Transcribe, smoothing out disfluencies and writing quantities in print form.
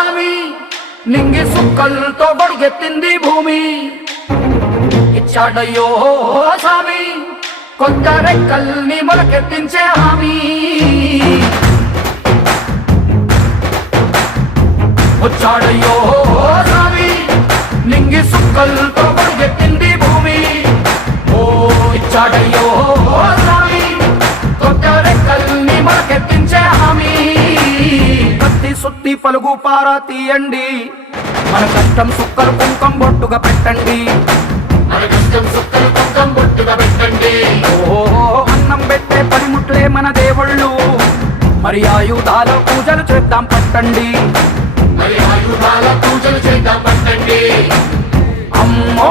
స్వామి నింగి సుక్కలతో బడిగెత్తింది భూమి ఇచ్చాడయ్యో స్వామి కొత్త రెక్కల్ని మొలకెత్తించే హామీ వచ్చాడయ్యో స్వామి నింగి సుక్కలతో బడిగెత్తింది భూమి ఓ ఇచ్చాడయ్యో స్వామి కొత్త రెక్కల్ని మొలకెత్తించే హామీ కత్తి సుత్తి పలుగు పారా తీయండి మన కష్టం సుక్కలు కుంకం బొట్టుగా పెట్టండి మన కష్టం సుక్కలు కుంకం బొట్టుగా పెట్టండి ఓ అన్నం పెట్టే పనిముట్లే మన దేవుళ్ళు మరి ఆయుధాల పూజలు చేద్దాం పట్టండి మరి ఆయుధాల పూజలు చేద్దాం పట్టండి అమ్మో